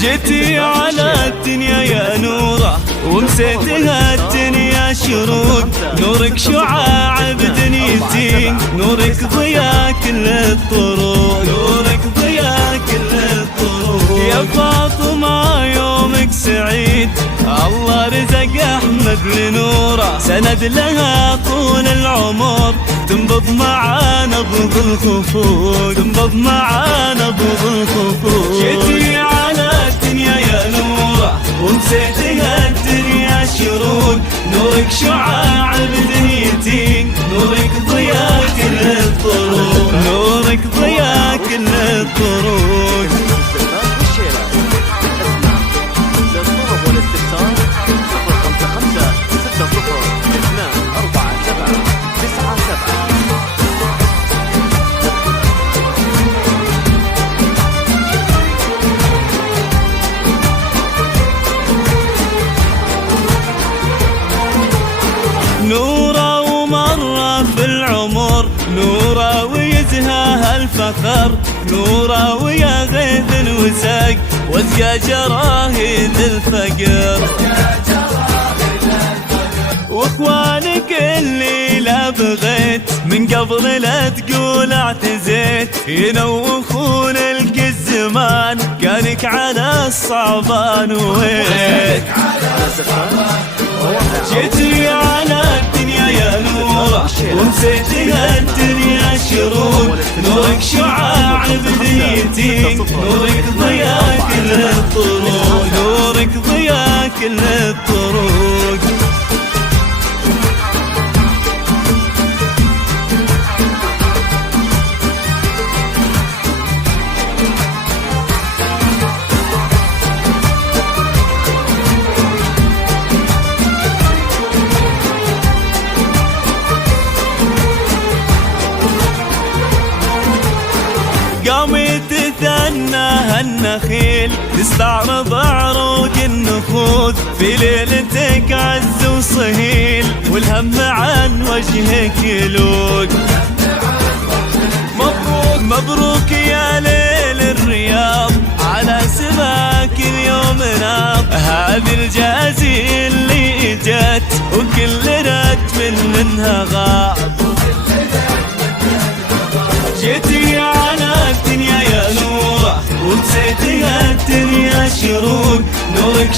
جيتي على الدنيا يا نورة ومسيتها الدنيا شروق، نورك شعاع بدنيتي، نورك ضياء كل الطرق، نورك ضياء كل الطرق. يا فاطمة يومك سعيد، الله رزق أحمد لنوره، سند لها طول العمر، تنبض مع نبض الخفوق، تنبض مع نبض الخفوق. جيتي على الدنيا يا نورة ومسيتها الدنيا شروق، نورك شعاع بدنيتي، نورك ضياء كل الطرق، نورك ضياء كل الطرق. نورة ومرة في العمر، نورة ويزهاها الفخر، نورة ويا غيث وساق، واسقى جراهيد الفقر. واخوانك اللي لا بغيت من قبل لا تقول اعتزيت، ينوخون لك الزمان، كانك على الصعبان ويت. جيتي على الدنيا يا نورة ومسيتها الدنيا شروق، نورك شعاع بدنيتي، نورك ضياء كل الطرق، نورك ضياء كل الطرق. قامت تثنى النخيل، تستعرض عروق النخود، في ليلتك عز وصهيل، والهم عن وجهك يلوق. مبروك مبروك يا ليل الرياض، على سماك اليوم ناض، هذه الجازي اللي جت، وكل رتب منها غاب. جيتي على الدنيا يا نورة ومسيتها الدنيا شروق، نورك